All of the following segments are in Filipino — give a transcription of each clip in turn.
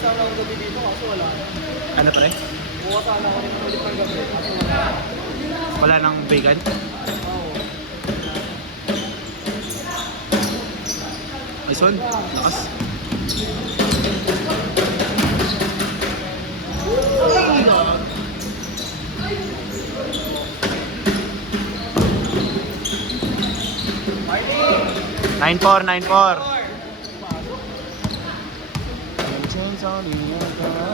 Sana ako gabi dito kaso wala. Ano pre? Bukas sana ako rin ulit ng gabi kaso wala. Wala nang vegan? Oo. Ay son, lakas. Nine-4, 9-4.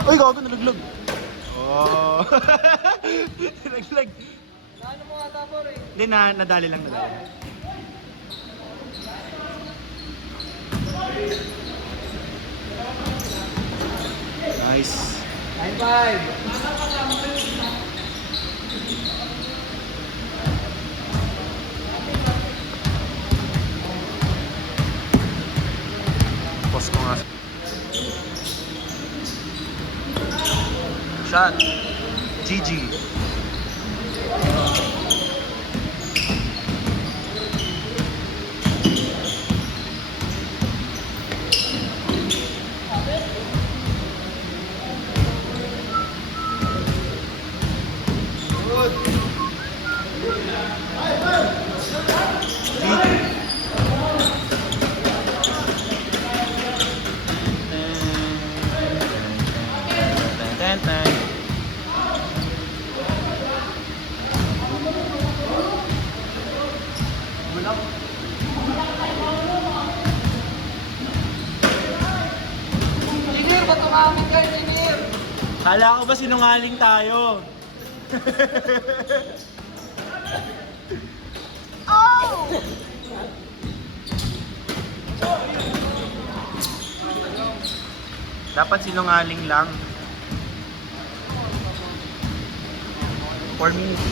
Uy, gago, nalaglag. Oh. Nalaglag. Naano mo ata po rin? Hindi, nadali lang, nadali. Nice. 9-5. Post ko nga. Shot. GG. Engineer, ba't umamin ka, engineer? Kala ko ba sinungaling tayo? Oh! Dapat sinungaling lang. 4 minutes.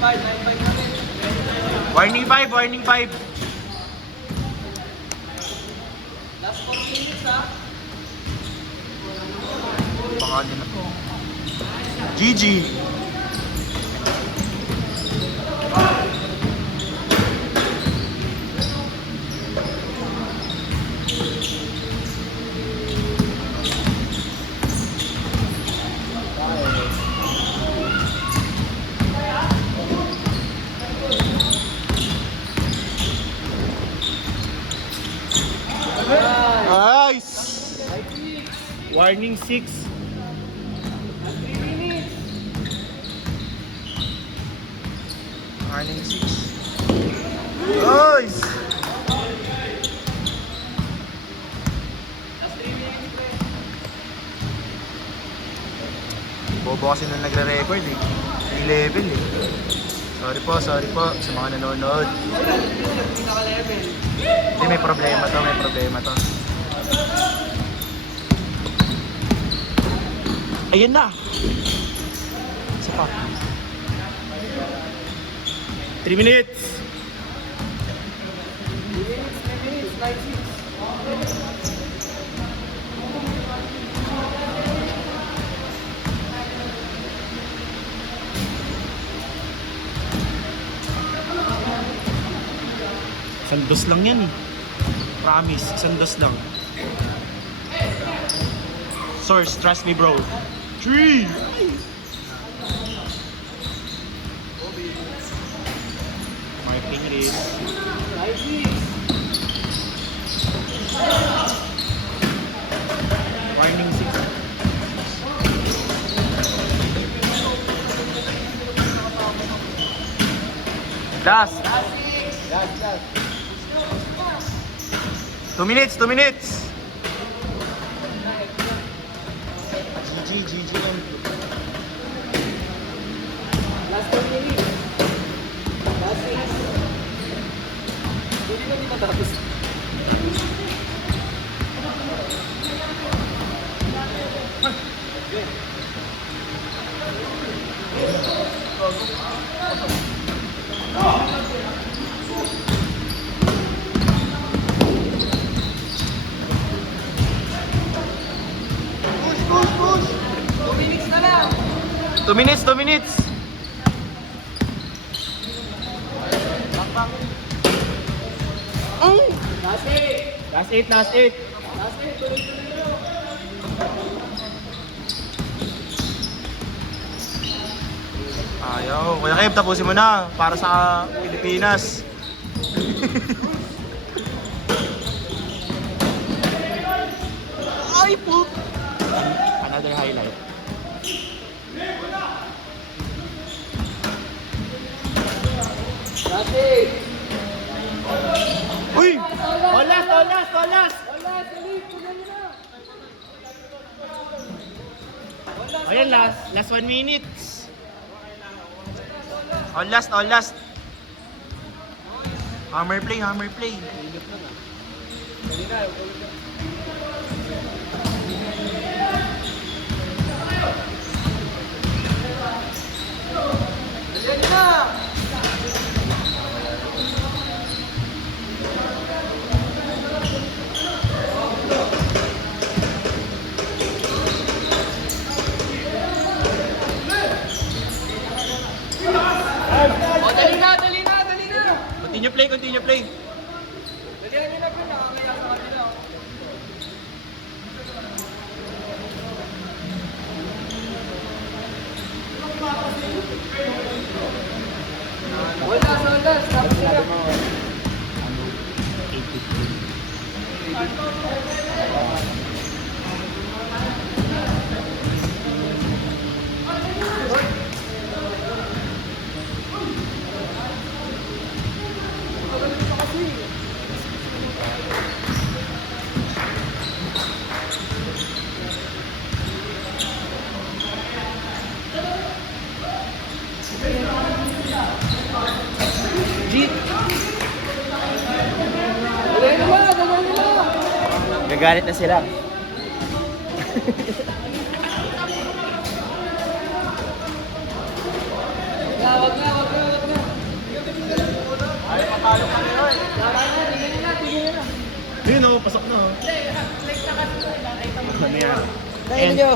9-5 kami. Warning 5, warning 5. Last 4 minutes ha. Baka din ako. GG. Nice. Warning 6. 3 minutes. Warning 6. Nice. Last 3 minutes pre. Bobo kasi nung nagre-record eh. I-level eh. Sorry po sa mga nanonood. Pinaka-level. Hindi, may problema to. Ayan na! Isa pa. 3 minutes! 3 minutes, 9-6. Sandos lang yan eh. Promise, sandos lang. Source, trust me bro. 3! Marking this. 9-6. Warning 6. Last. Last. 2 minutes, 2 minutes. GG. Last 10 minutes. Last 6. Hindi ko matapos. Push. 2 minutes na lang. 2 minutes, 2 minutes. Last 8. Last 8, last 8. Last 8. Tuloy-tuloy nyo. Ayaw. Kuya Kev, tapusin mo na para sa Pilipinas. Ay po. Another highlight. Last 8. Uy! All last. Wala, salit. Tuloy nyo na. Ayan, last 1 minute. All last. Hammer play. Dali na. Dali na. Oh, dali na. Continue play. Dalihan nyo na po. Nakakaya sa kanila. Oh. Wala. Tapos na. Dalihan nyo na. Gagalit na sila. Wag na. Ay, papalo ka nila eh. Tingnan nyo na. Yun o, pasok na o. Ano yan? Tingnan nyo.